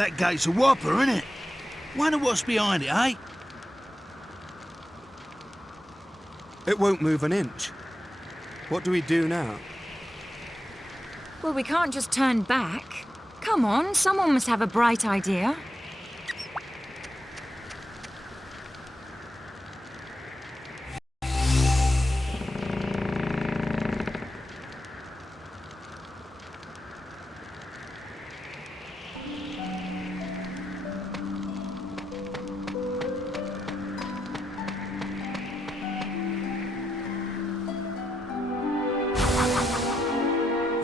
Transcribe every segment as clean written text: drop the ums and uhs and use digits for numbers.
That gate's a whopper, innit? Wonder what's behind it, eh? It won't move an inch. What do we do now? Well, we can't just turn back. Come on, someone must have a bright idea.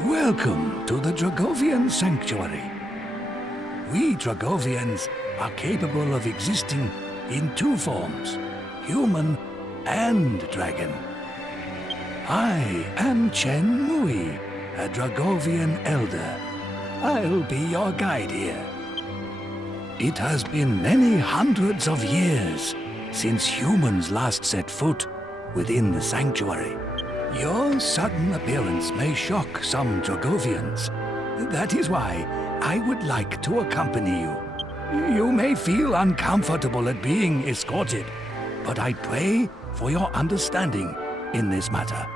Welcome to the Dragovian Sanctuary. We Dragovians are capable of existing in two forms, human and dragon. I am Chen Mui, a Dragovian elder. I'll be your guide here. It has been many hundreds of years since humans last set foot within the sanctuary. Your sudden appearance may shock some Dragovians. That is why I would like to accompany you. You may feel uncomfortable at being escorted, but I pray for your understanding in this matter.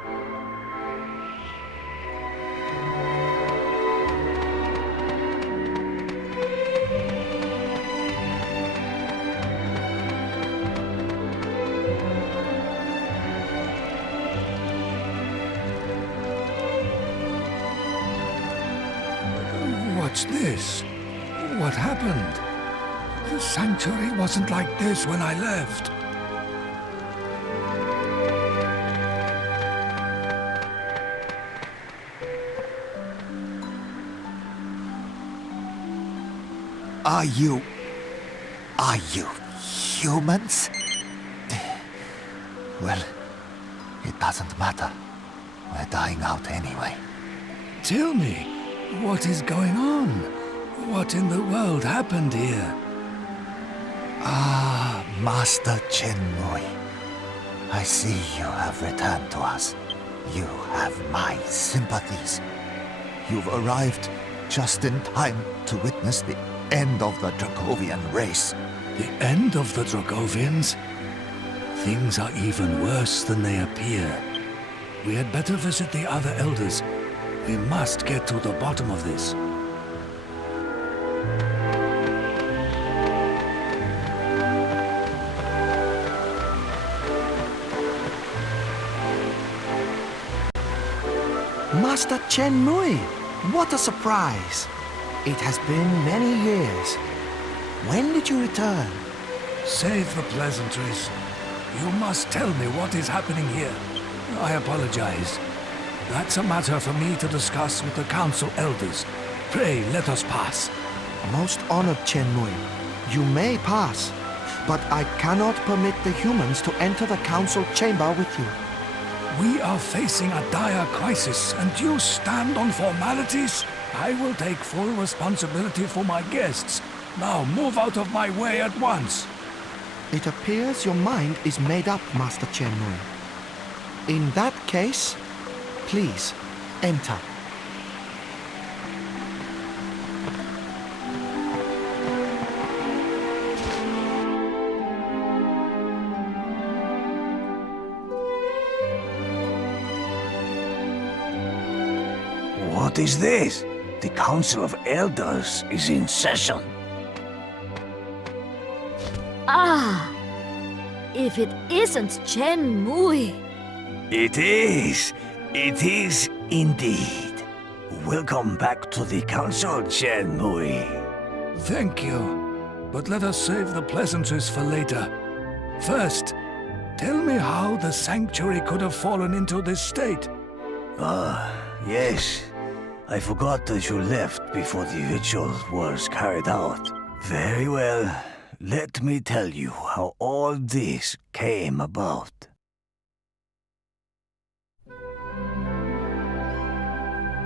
What's this? What happened? The sanctuary wasn't like this when I left. Are you humans? Well, it doesn't matter. We're dying out anyway. Tell me, what is going on? What in the world happened here? Ah, Master Chenmui. I see you have returned to us. You have my sympathies. You've arrived just in time to witness the end of the Dragovian race. The end of the Dragovians? Things are even worse than they appear. We had better visit the other elders. We must get to the bottom of this. Master Chenmui, what a surprise! It has been many years. When did you return? Save the pleasantries. You must tell me what is happening here. I apologize. That's a matter for me to discuss with the council elders. Pray, let us pass. Most honored Chenmui, you may pass, but I cannot permit the humans to enter the council chamber with you. We are facing a dire crisis, and you stand on formalities? I will take full responsibility for my guests. Now move out of my way at once. It appears your mind is made up, Master Chenmui. In that case, please, enter. What is this? The Council of Elders is in session. Ah! If it isn't Chen Mui. It is. It is indeed. Welcome back to the Council, Chen Mui. Thank you. But let us save the pleasantries for later. First, tell me how the sanctuary could have fallen into this state. Ah, yes. I forgot that you left before the ritual was carried out. Very well. Let me tell you how all this came about.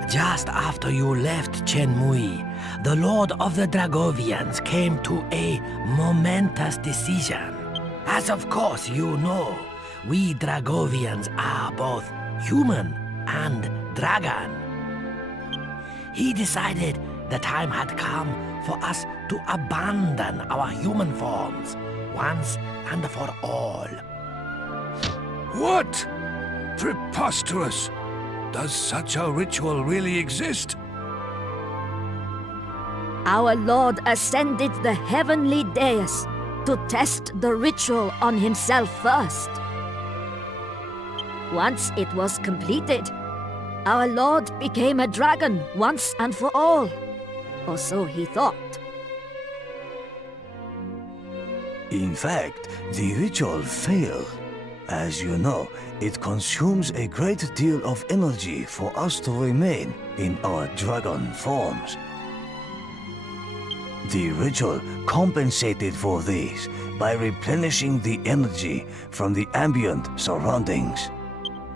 Just after you left Chenmui, the Lord of the Dragovians came to a momentous decision. As of course you know, we Dragovians are both human and dragon. He decided the time had come for us to abandon our human forms once and for all. What? Preposterous! Does such a ritual really exist? Our Lord ascended the heavenly dais to test the ritual on himself first. Once it was completed, our Lord became a dragon once and for all. Or so he thought. In fact, the ritual failed. As you know, it consumes a great deal of energy for us to remain in our dragon forms. The ritual compensated for this by replenishing the energy from the ambient surroundings.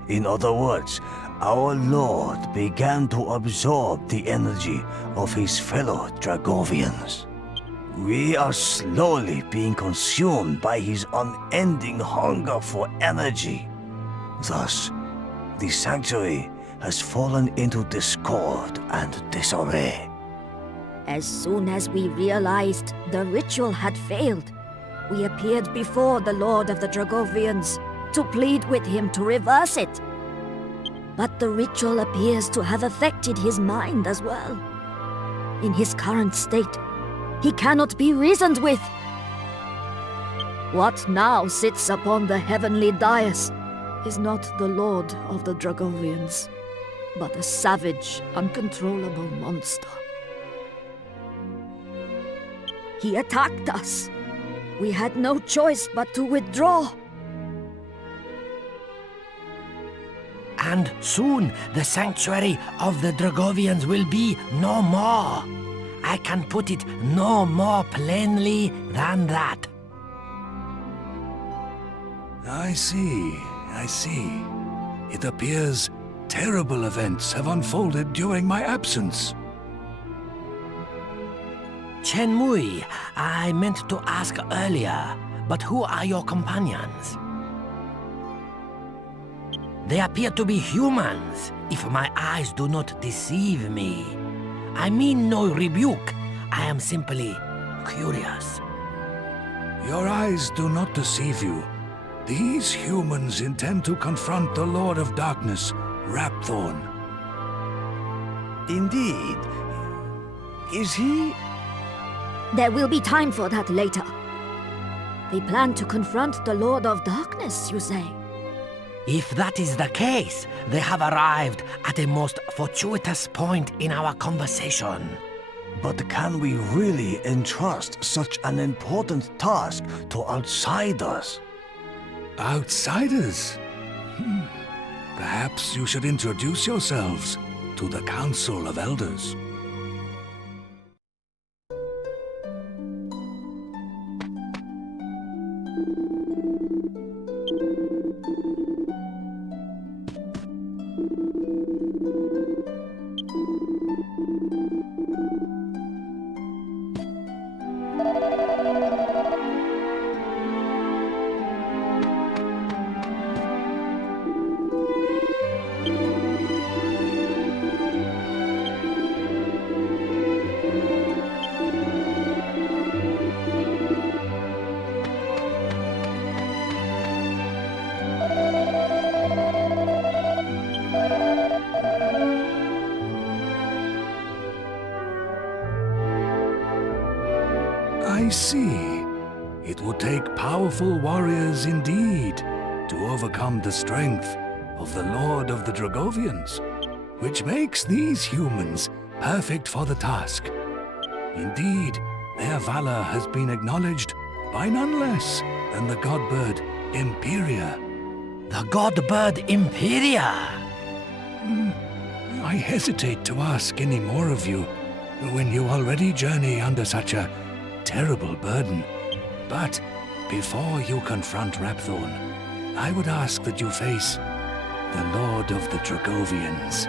In other words, our Lord began to absorb the energy of his fellow Dragovians. We are slowly being consumed by his unending hunger for energy. Thus, the sanctuary has fallen into discord and disarray. As soon as we realized the ritual had failed, we appeared before the Lord of the Dragovians to plead with him to reverse it. But the ritual appears to have affected his mind as well. In his current state, he cannot be reasoned with. What now sits upon the heavenly dais is not the Lord of the Dragovians, but a savage, uncontrollable monster. He attacked us. We had no choice but to withdraw. And soon the sanctuary of the Dragovians will be no more. I can put it no more plainly than that. I see. It appears terrible events have unfolded during my absence. Chen Mui, I meant to ask earlier, but who are your companions? They appear to be humans, if my eyes do not deceive me. I mean no rebuke. I am simply curious. Your eyes do not deceive you. These humans intend to confront the Lord of Darkness, Rapthorn. Indeed. Is he? There will be time for that later. They plan to confront the Lord of Darkness, you say? If that is the case, they have arrived at a most fortuitous point in our conversation. But can we really entrust such an important task to outsiders? Outsiders? Perhaps you should introduce yourselves to the Council of Elders. I see. It would take powerful warriors indeed to overcome the strength of the Lord of the Dragovians, which makes these humans perfect for the task. Indeed, their valor has been acknowledged by none less than the godbird Imperia. The godbird Imperia? I hesitate to ask any more of you when you already journey under such a terrible burden. But before you confront Rapthorn, I would ask that you face the Lord of the Dragovians.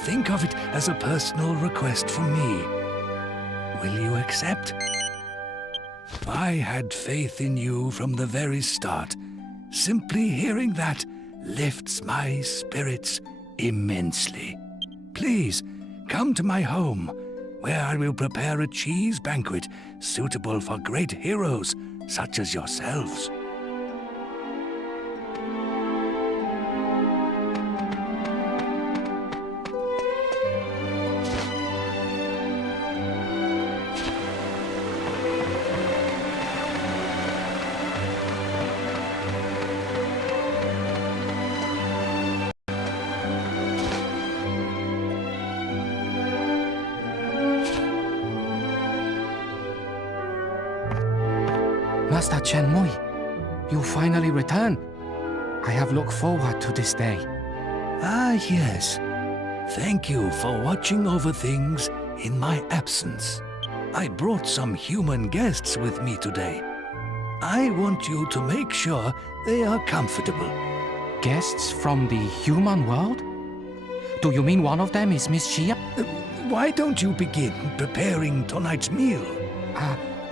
Think of it as a personal request from me. Will you accept? I had faith in you from the very start. Simply hearing that lifts my spirits immensely. Please, come to my home. where I will prepare a cheese banquet suitable for great heroes such as yourselves. Master Chen Mui, you finally return. I have looked forward to this day. Ah, yes. Thank you for watching over things in my absence. I brought some human guests with me today. I want you to make sure they are comfortable. Guests from the human world? Do you mean one of them is Miss Xia? Why don't you begin preparing tonight's meal?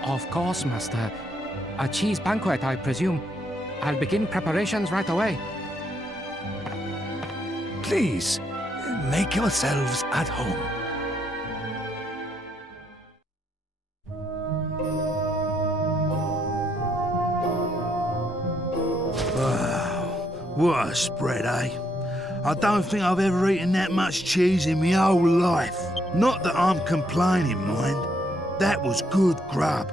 Of course, Master. A cheese banquet, I presume. I'll begin preparations right away. Please, make yourselves at home. Wow, what a spread, eh? I don't think I've ever eaten that much cheese in my whole life. Not that I'm complaining, mind. That was good grub.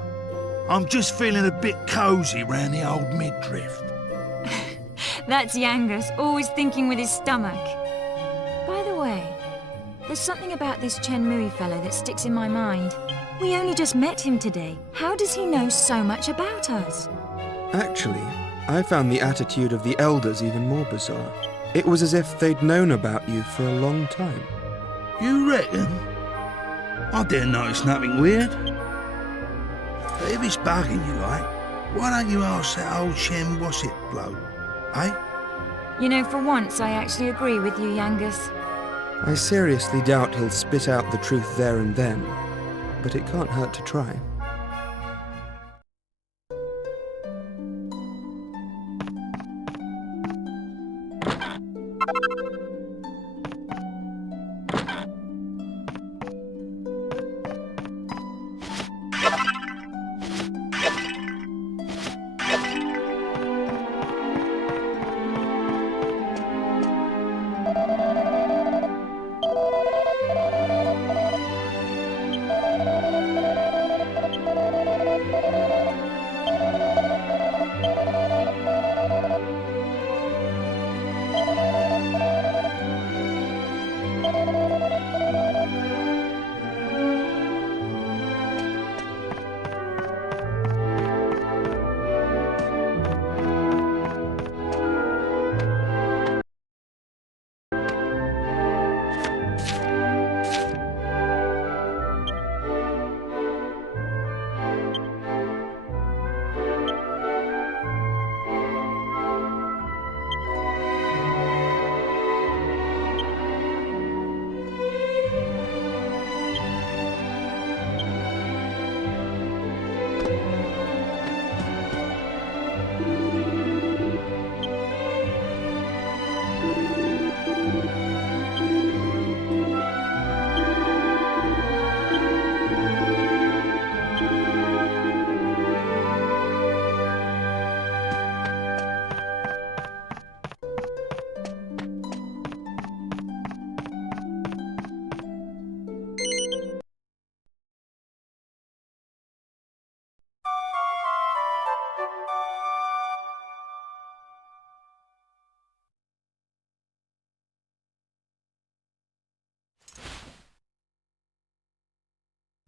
I'm just feeling a bit cosy round the old midriff. That's Yangus, always thinking with his stomach. By the way, there's something about this Chen Mui fellow that sticks in my mind. We only just met him today. How does he know so much about us? Actually, I found the attitude of the elders even more bizarre. It was as if they'd known about you for a long time. You reckon? I didn't notice nothing weird. But if it's bugging you like, why don't you ask that old Chen What's-it bloke, eh? You know, for once I actually agree with you, Yangus. I seriously doubt he'll spit out the truth there and then, but it can't hurt to try.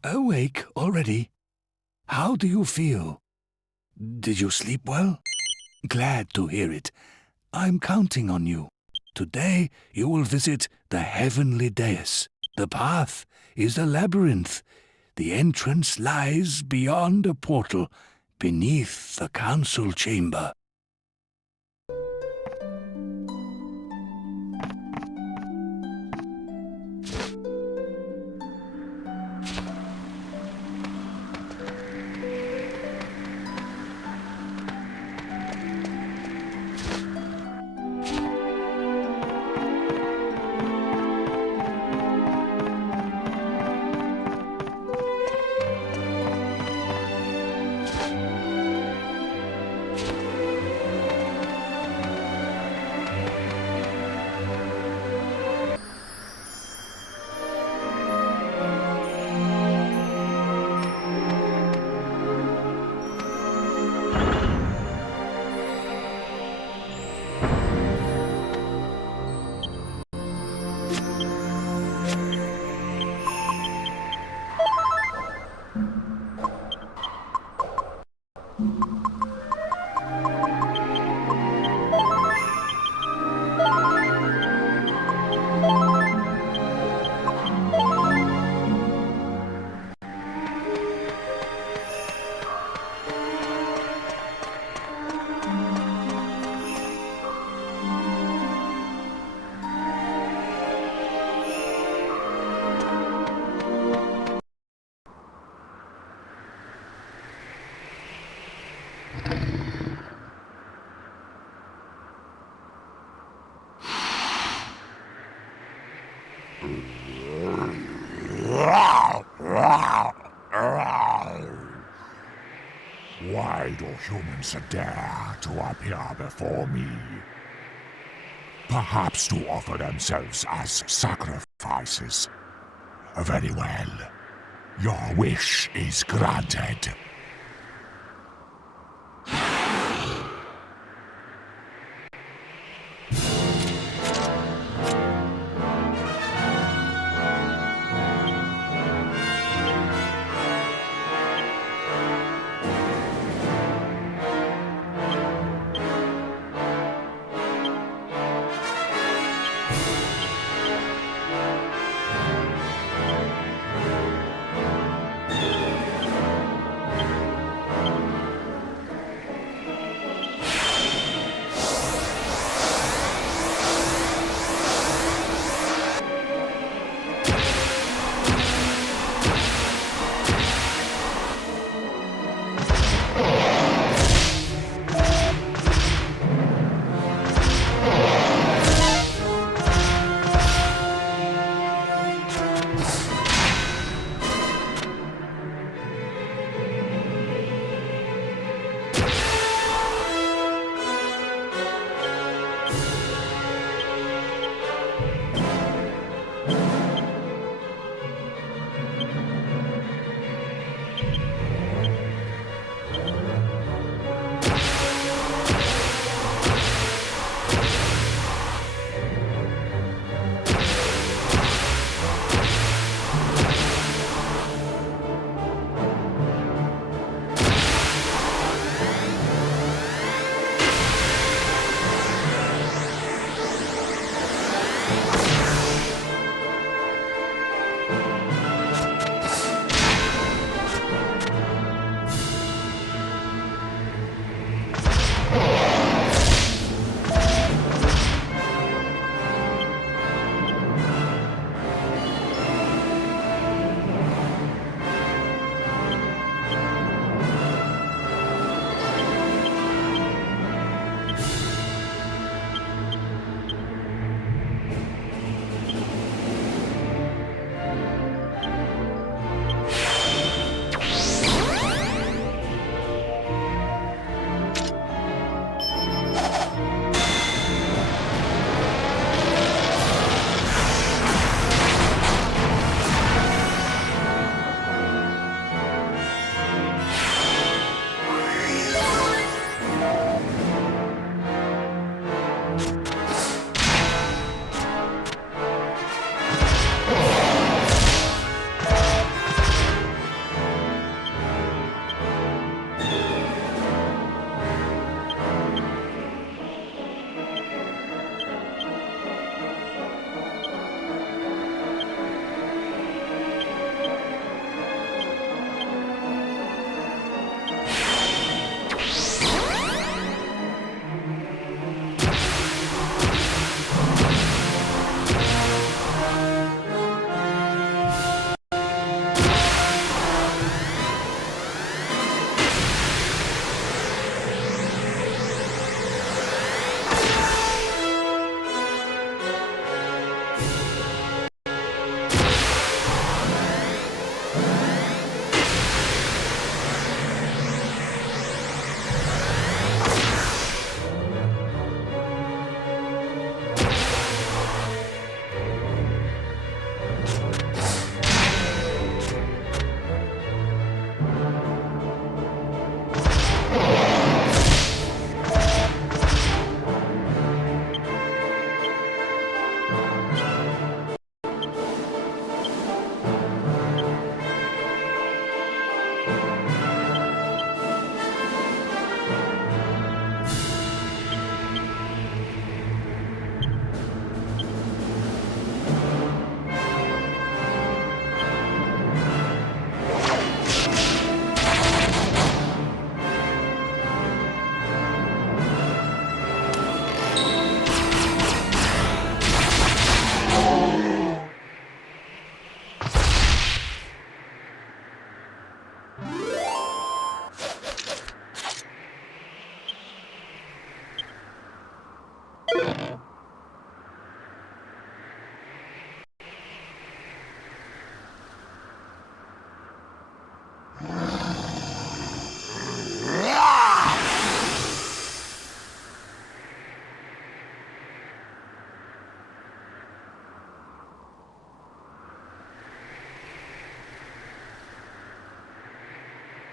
Awake already? How do you feel? Did you sleep well? Glad to hear it. I'm counting on you. Today you will visit the heavenly dais. The path is a labyrinth. The entrance lies beyond a portal, beneath the council chamber. Why do humans dare to appear before me? Perhaps to offer themselves as sacrifices. Very well. Your wish is granted.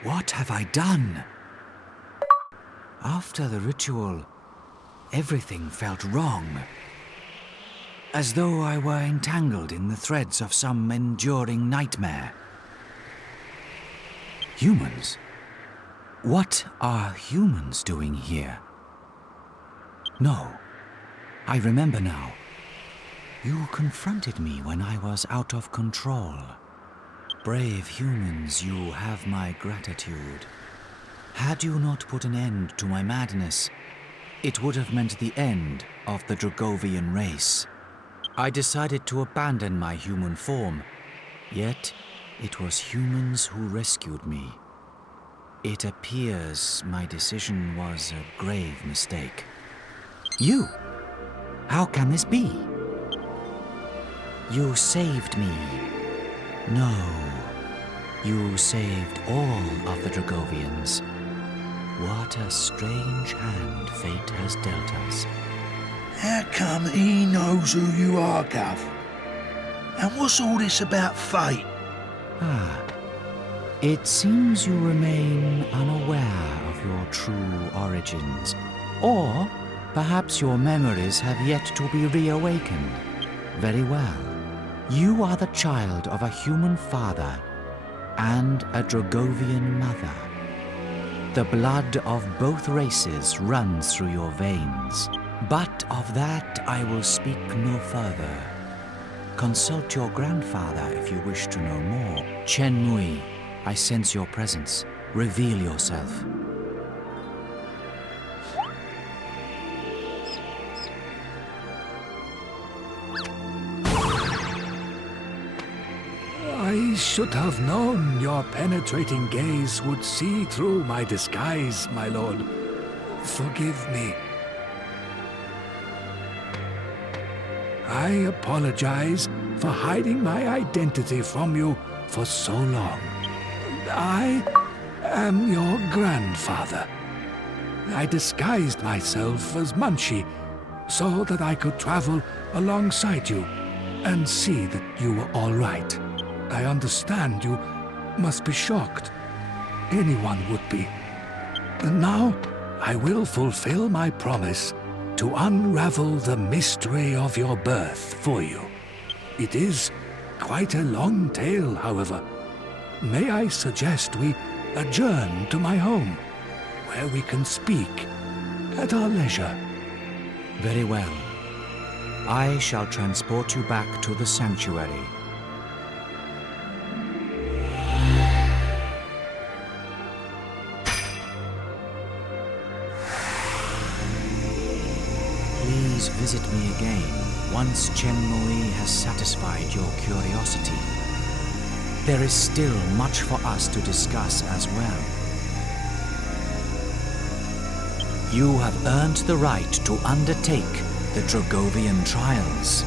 What have I done? After the ritual, everything felt wrong. As though I were entangled in the threads of some enduring nightmare. Humans? What are humans doing here? No, I remember now. You confronted me when I was out of control. Brave humans, you have my gratitude. Had you not put an end to my madness, it would have meant the end of the Dragovian race. I decided to abandon my human form, yet it was humans who rescued me. It appears my decision was a grave mistake. You? How can this be? You saved me. No, you saved all of the Dragovians. What a strange hand fate has dealt us. How come he knows who you are, Gov? And what's all this about fate? It seems you remain unaware of your true origins. Or perhaps your memories have yet to be reawakened. Very well. You are the child of a human father and a Dragovian mother. The blood of both races runs through your veins. But of that I will speak no further. Consult your grandfather if you wish to know more. Chen Mui, I sense your presence. Reveal yourself. I should have known your penetrating gaze would see through my disguise, my lord. Forgive me. I apologize for hiding my identity from you for so long. I am your grandfather. I disguised myself as Munchie so that I could travel alongside you and see that you were all right. I understand you must be shocked. Anyone would be. And now I will fulfill my promise to unravel the mystery of your birth for you. It is quite a long tale, however. May I suggest we adjourn to my home, where we can speak at our leisure? Very well. I shall transport you back to the sanctuary. Please visit me again once Chen Mui has satisfied your curiosity. There is still much for us to discuss as well. You have earned the right to undertake the Dragovian trials.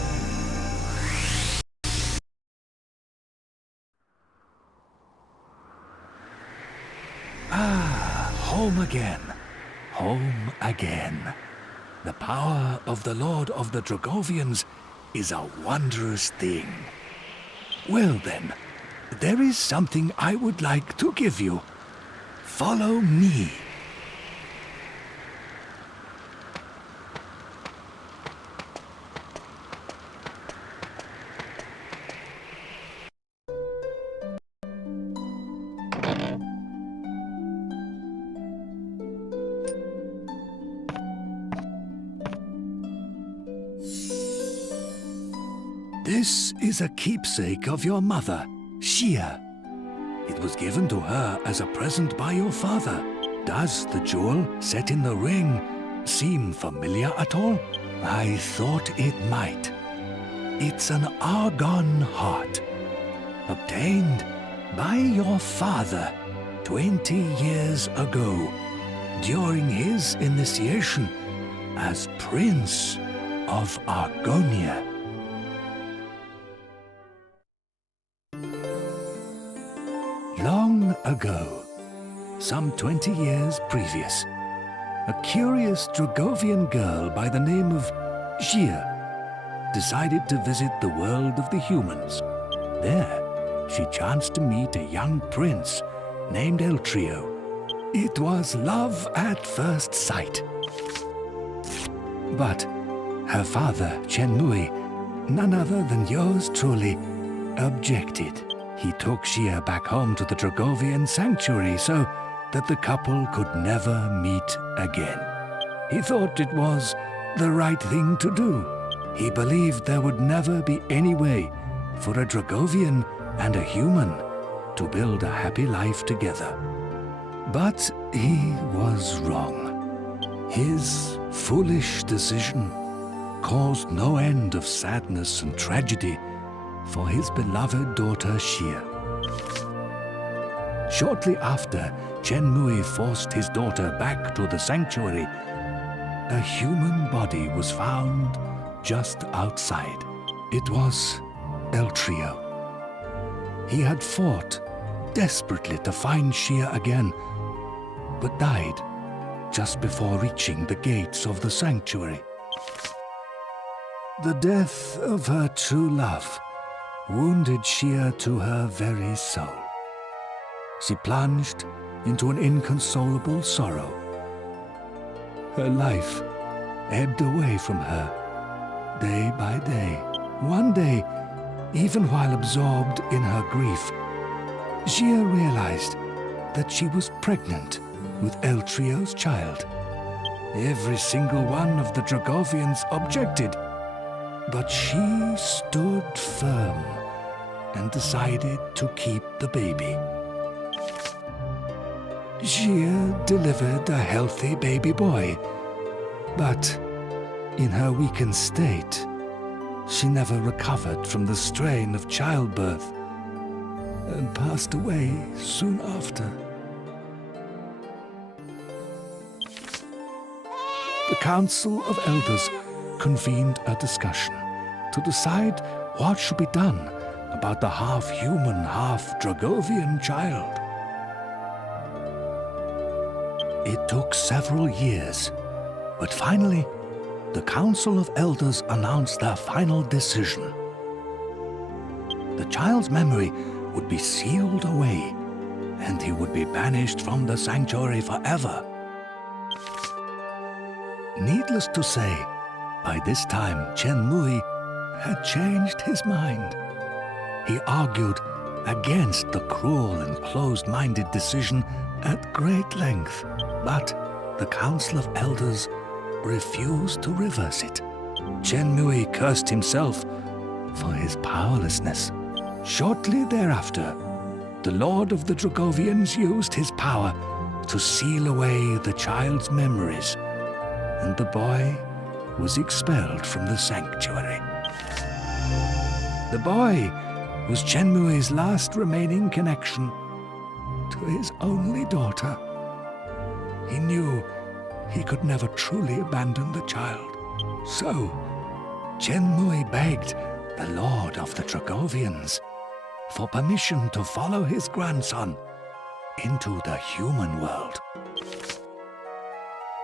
Home again. Home again. The power of the Lord of the Dragovians is a wondrous thing. Well then, there is something I would like to give you. Follow me. This is a keepsake of your mother, Xia. It was given to her as a present by your father. Does the jewel set in the ring seem familiar at all? I thought it might. It's an argon heart, obtained by your father 20 years ago, during his initiation as Prince of Argonia. Long ago, some 20 years previous, a curious Dragovian girl by the name of Xia decided to visit the world of the humans. There, she chanced to meet a young prince named Eltrio. It was love at first sight. But her father, Chen Mui, none other than yours truly, objected. He took Xia back home to the Dragovian sanctuary so that the couple could never meet again. He thought it was the right thing to do. He believed there would never be any way for a Dragovian and a human to build a happy life together. But he was wrong. His foolish decision caused no end of sadness and tragedy for his beloved daughter Xia. Shortly after Chen Mui forced his daughter back to the sanctuary, a human body was found just outside. It was Eltrio. He had fought desperately to find Xia again, but died just before reaching the gates of the sanctuary. The death of her true love wounded Xia to her very soul. She plunged into an inconsolable sorrow. Her life ebbed away from her, day by day. One day, even while absorbed in her grief, Xia realized that she was pregnant with Eltrio's child. Every single one of the Dragovians objected, but she stood firm and decided to keep the baby. Xia delivered a healthy baby boy, but in her weakened state, she never recovered from the strain of childbirth and passed away soon after. The Council of Elders convened a discussion to decide what should be done about the half-human, half-Dragovian child. It took several years, but finally, the Council of Elders announced their final decision. The child's memory would be sealed away, and he would be banished from the sanctuary forever. Needless to say, by this time Chen Mui had changed his mind. He argued against the cruel and closed-minded decision at great length, but the Council of Elders refused to reverse it. Chen Mui cursed himself for his powerlessness. Shortly thereafter, the Lord of the Dragovians used his power to seal away the child's memories, and the boy was expelled from the sanctuary. The boy was Chen Mui's last remaining connection to his only daughter. He knew he could never truly abandon the child. So, Chen Mui begged the Lord of the Dragovians for permission to follow his grandson into the human world.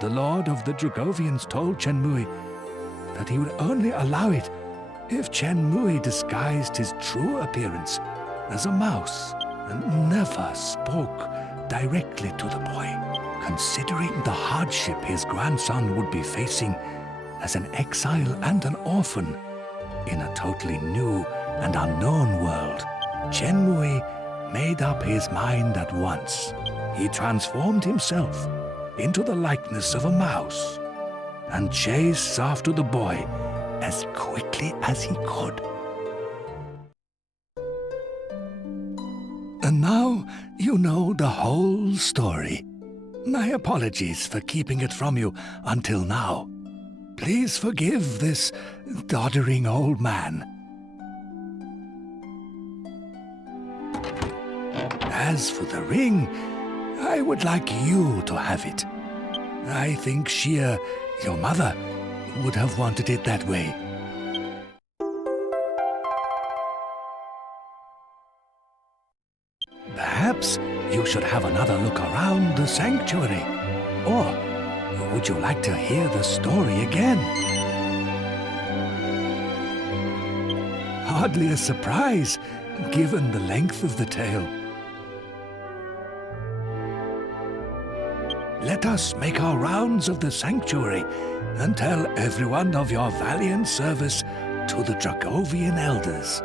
The Lord of the Dragovians told Chen Mui that he would only allow it if Chen Mui disguised his true appearance as a mouse and never spoke directly to the boy. Considering the hardship his grandson would be facing as an exile and an orphan in a totally new and unknown world, Chen Mui made up his mind at once. He transformed himself into the likeness of a mouse and chased after the boy as quickly as he could. And now you know the whole story. My apologies for keeping it from you until now. Please forgive this doddering old man. As for the ring, I would like you to have it. I think Xia, your mother, would have wanted it that way. Perhaps you should have another look around the sanctuary. Or would you like to hear the story again? Hardly a surprise, given the length of the tale. let us make our rounds of the sanctuary and tell everyone of your valiant service to the Dragovian elders.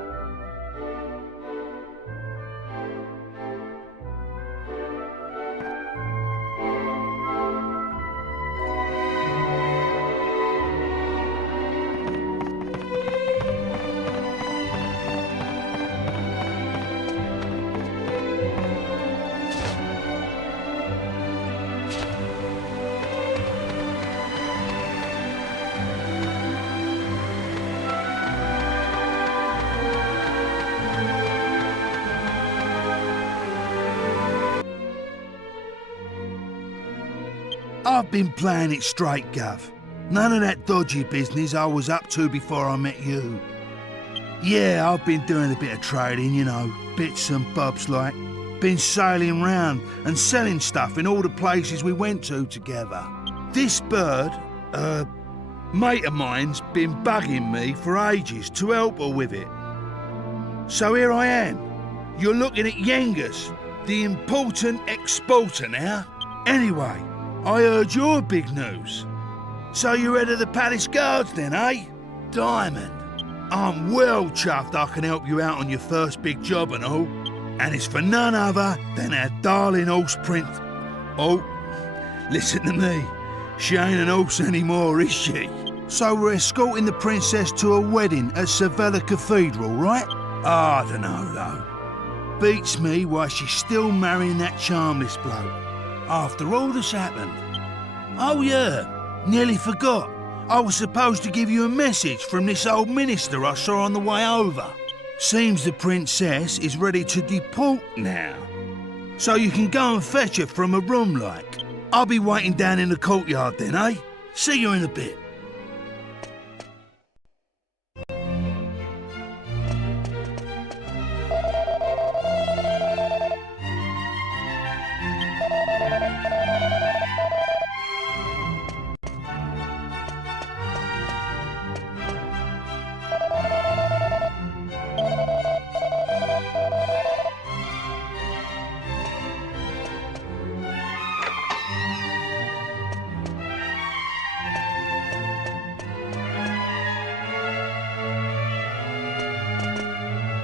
I've been playing it straight, Gov. None of that dodgy business I was up to before I met you. Yeah, I've been doing a bit of trading, you know, bits and bobs like. Been sailing round and selling stuff in all the places we went to together. This bird, mate of mine's been bugging me for ages to help her with it. So here I am. You're looking at Yengus, the important exporter now. Anyway, I heard your big news. So you're head of the palace guards then, eh? Diamond. I'm well chuffed I can help you out on your first big job and all. And it's for none other than our darling horse Prince. Oh, listen to me. She ain't an horse anymore, is she? So we're escorting the princess to a wedding at Sevilla Cathedral, right? I don't know, though. Beats me why she's still marrying that charmless bloke. After all that's happened. Oh yeah, nearly forgot. I was supposed to give you a message from this old minister I saw on the way over. Seems the princess is ready to deport now. So you can go and fetch her from a room like. I'll be waiting down in the courtyard then, eh? See you in a bit.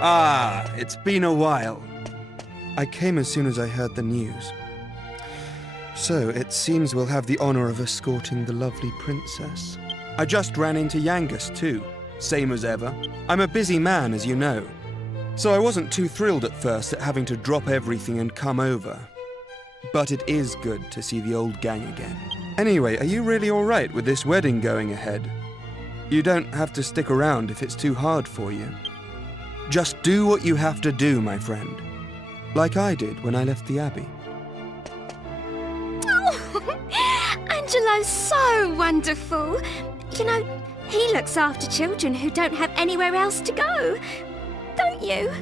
Ah, it's been a while. I came as soon as I heard the news. So, it seems we'll have the honor of escorting the lovely princess. I just ran into Yangus too, same as ever. I'm a busy man, as you know. So I wasn't too thrilled at first at having to drop everything and come over. But it is good to see the old gang again. Anyway, are you really alright with this wedding going ahead? You don't have to stick around if it's too hard for you. Just do what you have to do, my friend. Like I did when I left the Abbey. Oh, Angelo's so wonderful. You know, he looks after children who don't have anywhere else to go. Don't you?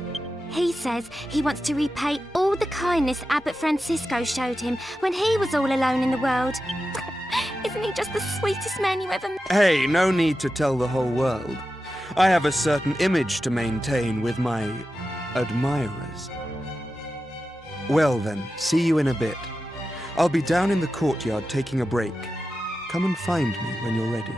He says he wants to repay all the kindness Abbot Francisco showed him when he was all alone in the world. Isn't he just the sweetest man you ever met? Hey, no need to tell the whole world. I have a certain image to maintain with my admirers. Well then, see you in a bit. I'll be down in the courtyard taking a break. Come and find me when you're ready.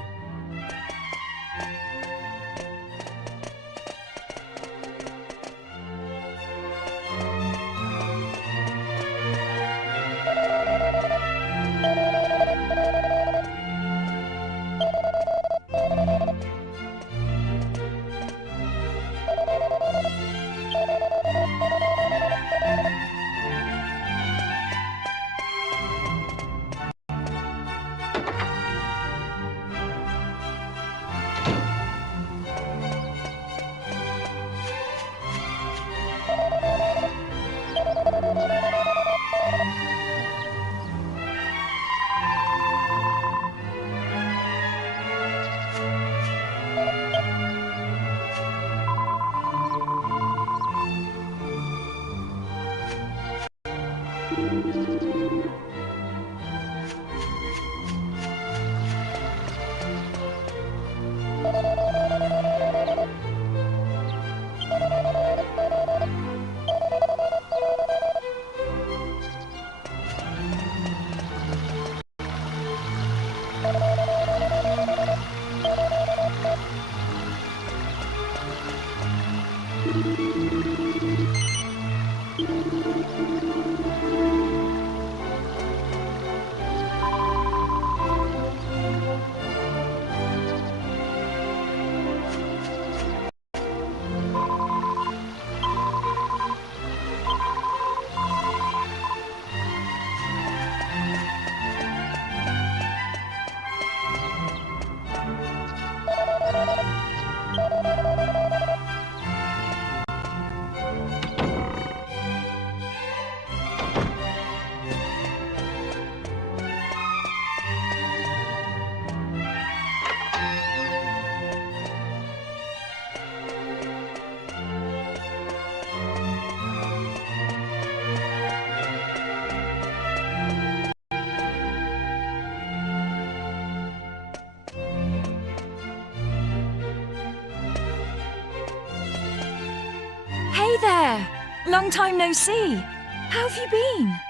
Long time no see. How have you been?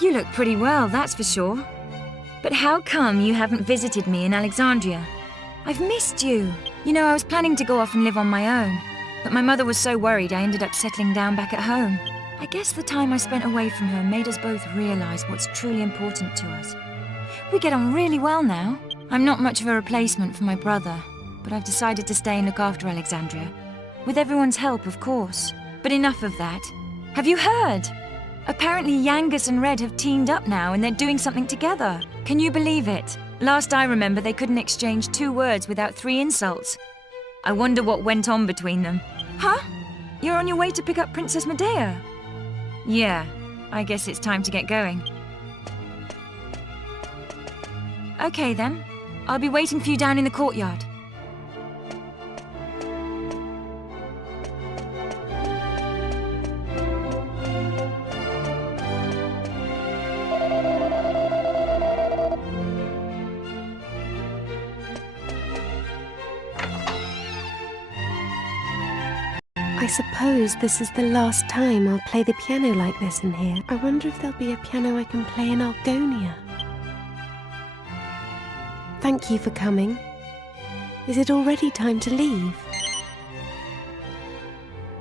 You look pretty well, that's for sure. But how come you haven't visited me in Alexandria? I've missed you. You know, I was planning to go off and live on my own, but my mother was so worried I ended up settling down back at home. I guess the time I spent away from her made us both realize what's truly important to us. We get on really well now. I'm not much of a replacement for my brother, but I've decided to stay and look after Alexandria. With everyone's help, of course. But enough of that. Have you heard? Apparently Yangus and Red have teamed up now and they're doing something together. Can you believe it? Last I remember, they couldn't exchange 2 words without 3 insults. I wonder what went on between them. Huh? You're on your way to pick up Princess Medea? Yeah, I guess it's time to get going. Okay then. I'll be waiting for you down in the courtyard. I suppose this is the last time I'll play the piano like this in here. I wonder if there'll be a piano I can play in Algonia. Thank you for coming. Is it already time to leave?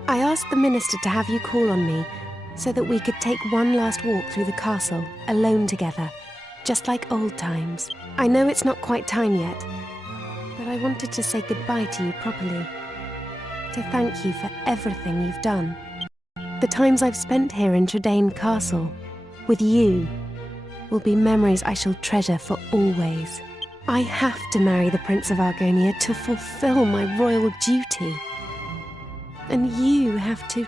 I asked the minister to have you call on me so that we could take one last walk through the castle, alone together, just like old times. I know it's not quite time yet, but I wanted to say goodbye to you properly. To thank you for everything you've done. The times I've spent here in Tradaine Castle, with you, will be memories I shall treasure for always. I have to marry the Prince of Argonia to fulfill my royal duty. And you have to...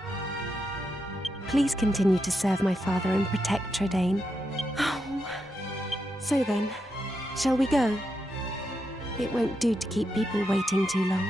Please continue to serve my father and protect Tradaine. Oh. So then, shall we go? It won't do to keep people waiting too long.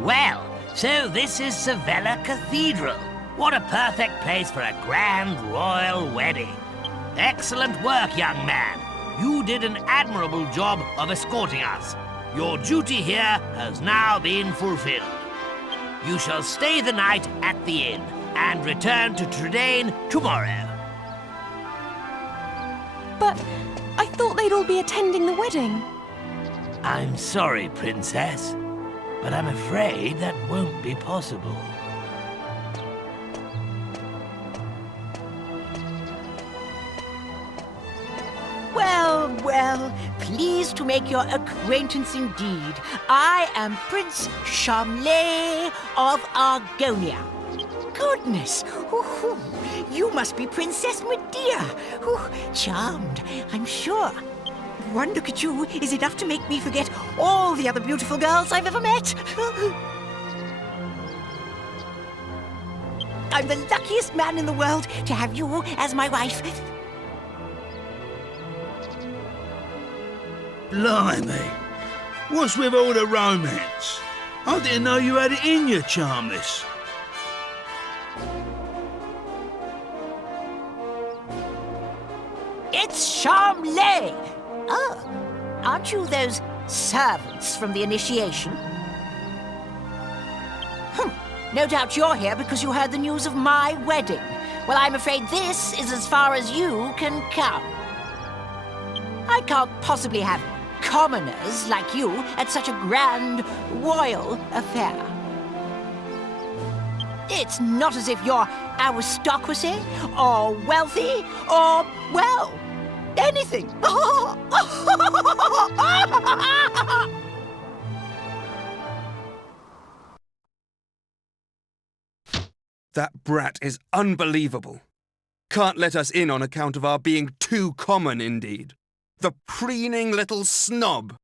Well, so this is Sevilla Cathedral. What a perfect place for a grand royal wedding. Excellent work, young man. You did an admirable job of escorting us. Your duty here has now been fulfilled. You shall stay the night at the inn. and return to Tradaine tomorrow. But I thought they'd all be attending the wedding. I'm sorry, Princess, but I'm afraid that won't be possible. Well, well, pleased to make your acquaintance indeed. I am Prince Charmley of Argonia. Goodness, you must be Princess Medea. Charmed, I'm sure. One look at you is enough to make me forget all the other beautiful girls I've ever met. I'm the luckiest man in the world to have you as my wife. Blimey. What's with all the romance? I didn't know you had it in you, Charmless. It's Charmley! Oh, aren't you those servants from the initiation? No doubt you're here because you heard the news of my wedding. Well, I'm afraid this is as far as you can come. I can't possibly have commoners like you at such a grand royal affair. It's not as if you're aristocracy, or wealthy, or, well, anything. That brat is unbelievable. Can't let us in on account of our being too common, indeed. The preening little snob.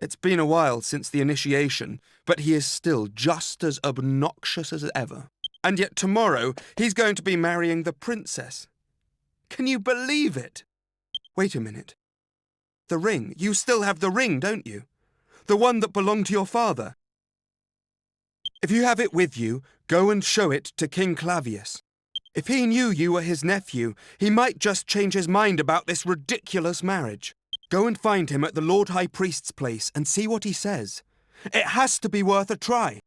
It's been a while since the initiation, but he is still just as obnoxious as ever. And yet tomorrow he's going to be marrying the princess. Can you believe it? Wait a minute. The ring. You still have the ring, don't you? The one that belonged to your father. If you have it with you, go and show it to King Clavius. If he knew you were his nephew, he might just change his mind about this ridiculous marriage. Go and find him at the Lord High Priest's place and see what he says. It has to be worth a try.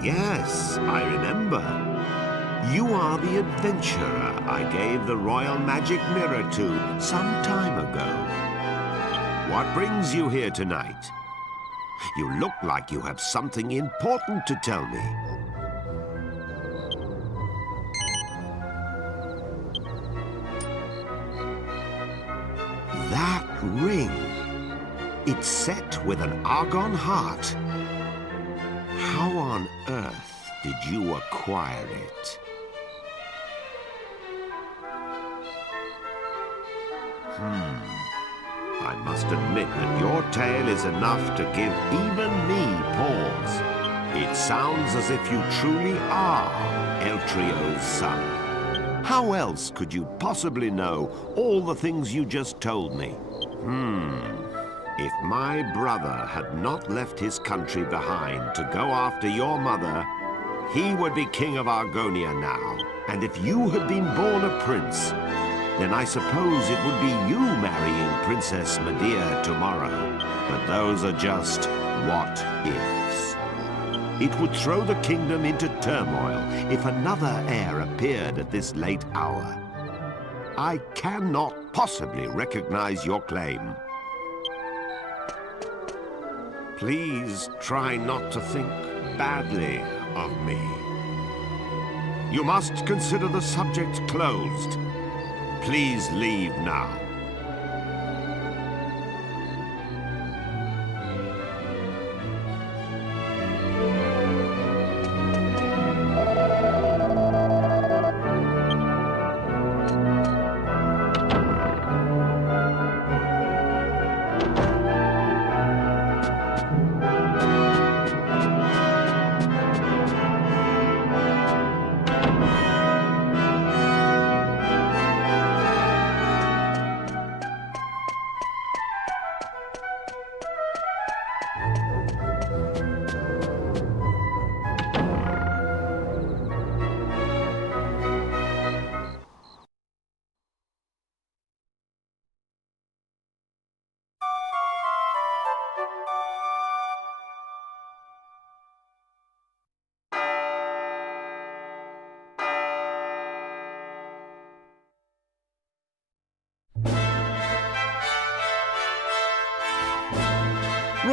Yes, I remember. You are the adventurer I gave the royal magic mirror to some time ago. What brings you here tonight? You look like you have something important to tell me. That ring. It's set with an argon heart. How on earth did you acquire it? I must admit that your tale is enough to give even me pause. It sounds as if you truly are Eltrio's son. How else could you possibly know all the things you just told me? If my brother had not left his country behind to go after your mother, he would be king of Argonia now. And if you had been born a prince, then I suppose it would be you marrying Princess Medea tomorrow. But those are just what-ifs. It would throw the kingdom into turmoil if another heir appeared at this late hour. I cannot possibly recognize your claim. Please try not to think badly of me. You must consider the subject closed. Please leave now.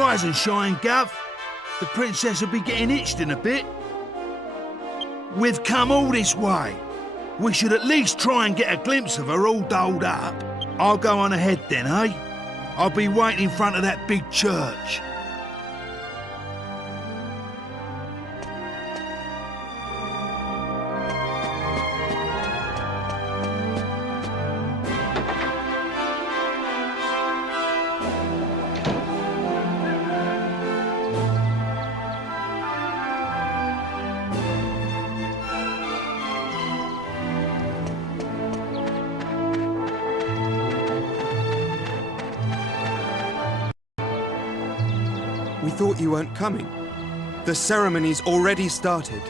Rise and shine, Gov. The princess will be getting itched in a bit. We've come all this way. We should at least try and get a glimpse of her all dolled up. I'll go on ahead then, eh? I'll be waiting in front of that big church. We thought you weren't coming. The ceremony's already started.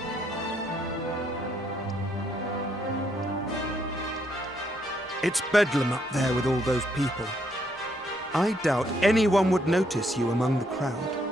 It's bedlam up there with all those people. I doubt anyone would notice you among the crowd.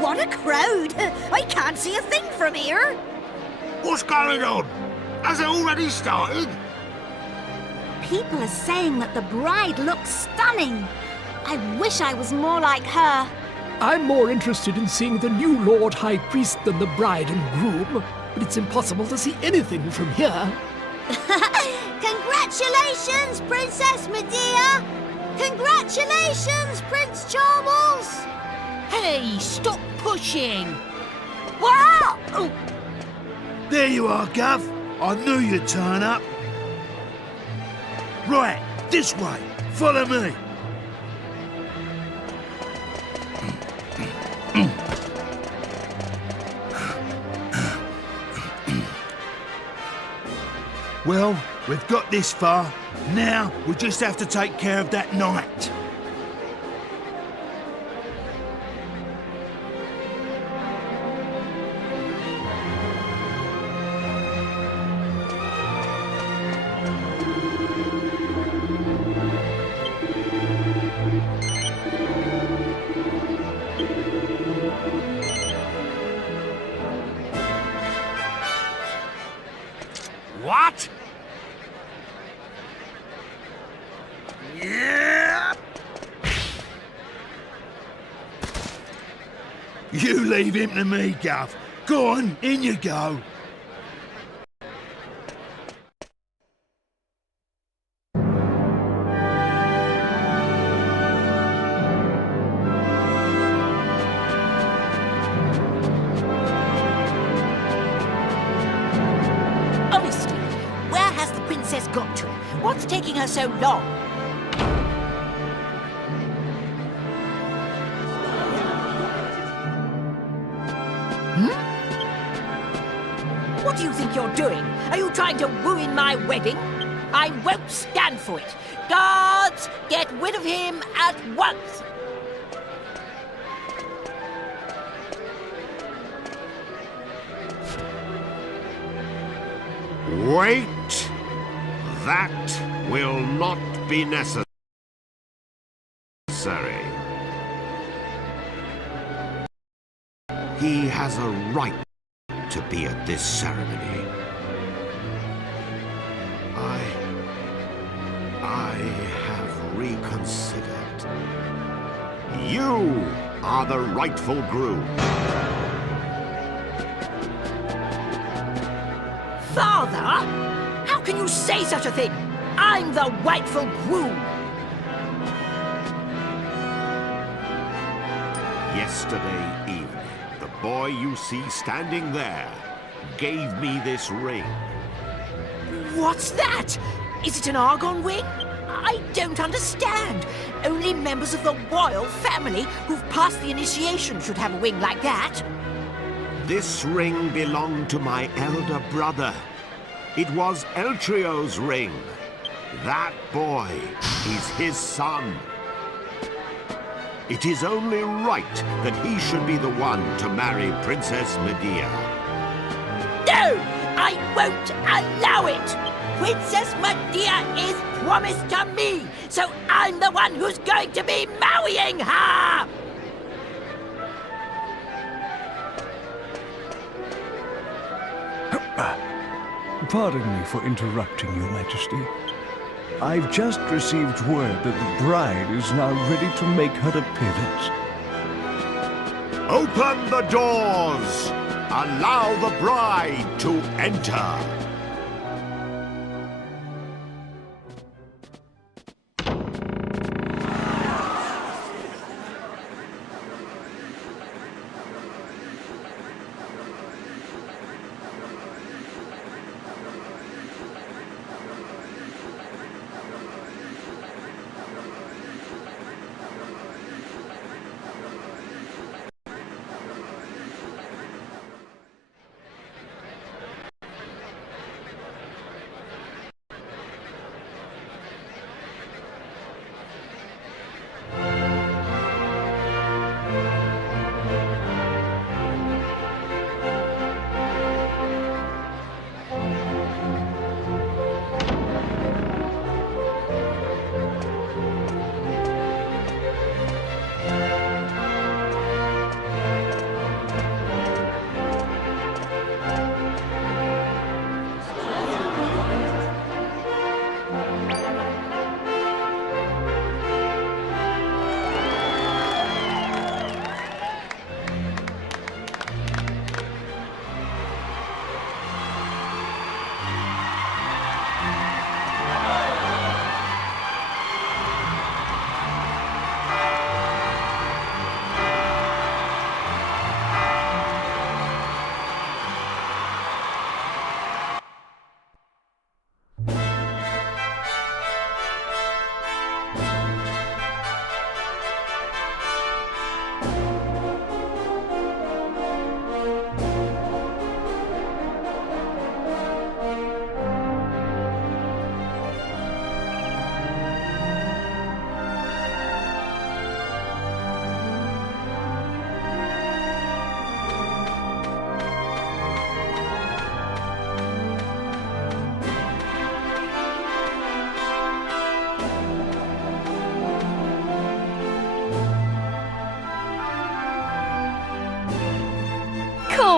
What a crowd! I can't see a thing from here. What's going on? Has it already started? People are saying that the bride looks stunning. I wish I was more like her. I'm more interested in seeing the new Lord High Priest than the bride and groom, but it's impossible to see anything from here. Congratulations, Princess Medea! Congratulations, Prince Charles! Hey, stop pushing! Wow! Oh. There you are, Gov. I knew you'd turn up. Right, this way. Follow me. Well, we've got this far. Now we just have to take care of that knight. What? Yeah. You leave him to me, Gov. Go on, in you go. Honestly, where has the princess got to? What's taking her so long? What do you think you're doing? Are you trying to ruin my wedding? I won't stand for it. Guards, get rid of him at once! Wait! That will not be necessary. He has a right to be at this ceremony. I have reconsidered. You are the rightful groom. Father? How can you say such a thing? I'm the rightful groom. Yesterday evening, the boy you see standing there gave me this ring. What's that? Is it an argon ring? I don't understand. Only members of the royal family who've passed the initiation should have a ring like that. This ring belonged to my elder brother. It was Eltrio's ring. That boy is his son. It is only right that he should be the one to marry Princess Medea. No! I won't allow it! Princess Medea is promised to me, so I'm the one who's going to be marrying her! Pardon me for interrupting, Your Majesty. I've just received word that the bride is now ready to make her appearance. Open the doors! Allow the bride to enter!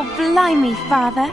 Oh, blimey, Father.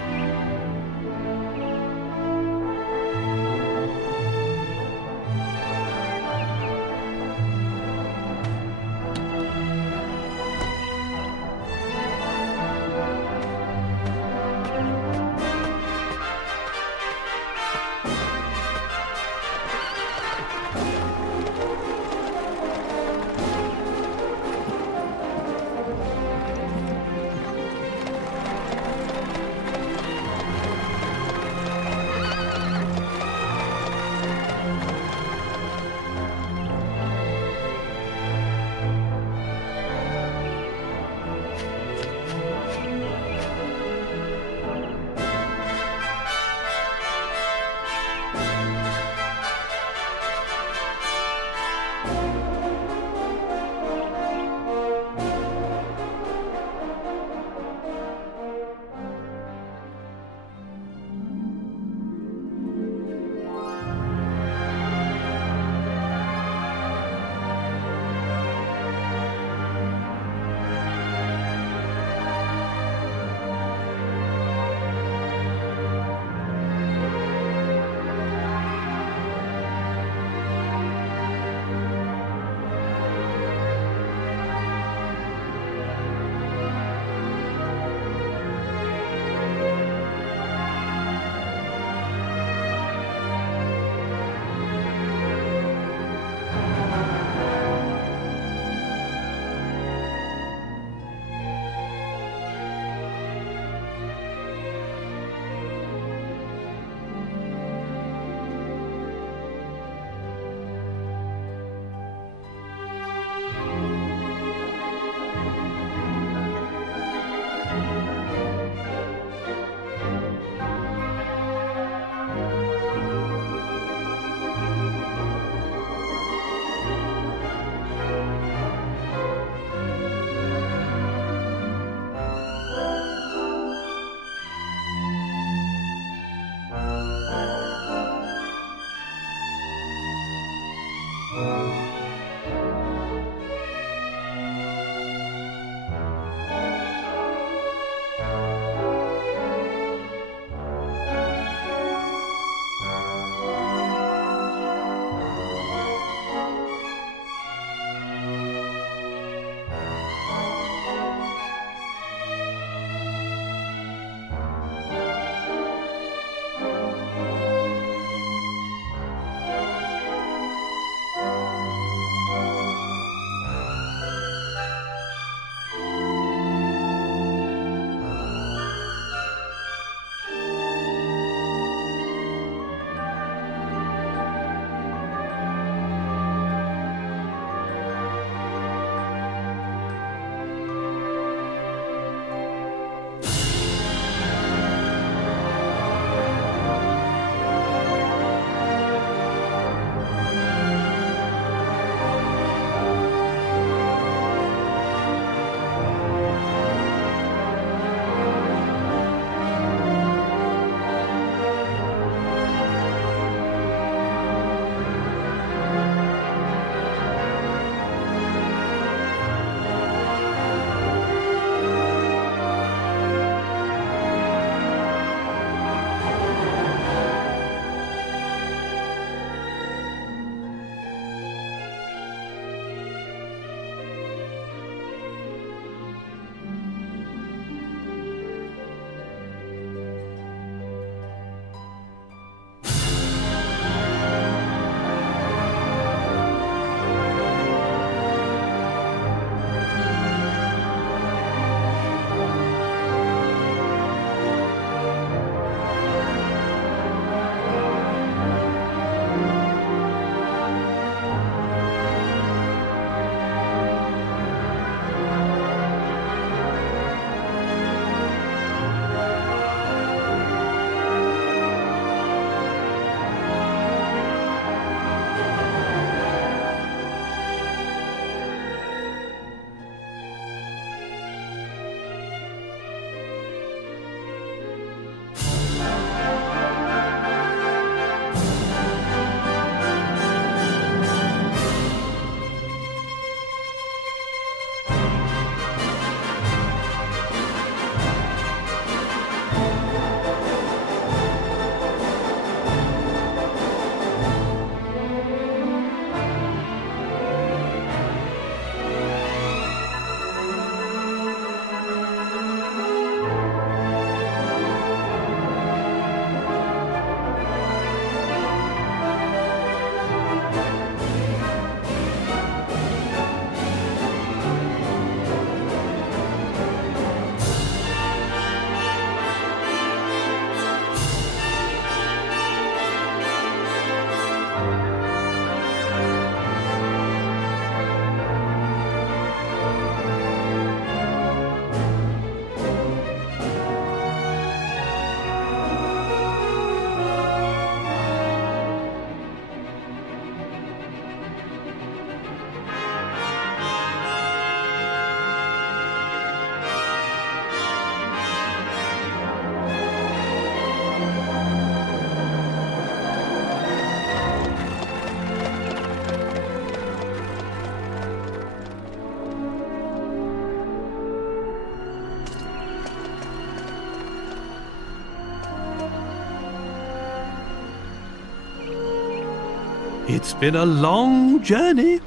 It's been a long journey.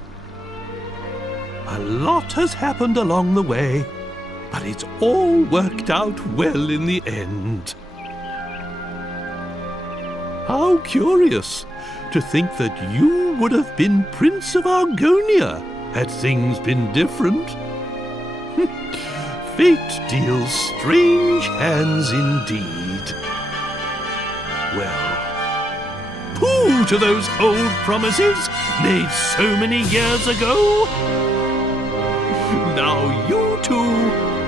A lot has happened along the way, but it's all worked out well in the end. How curious to think that you would have been Prince of Argonia had things been different. Fate deals strange hands indeed. Well, pooh to those old promises made so many years ago. Now you two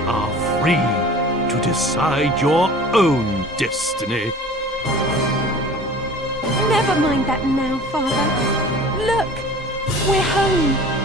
are free to decide your own destiny. Never mind that now, Father. Look, we're home.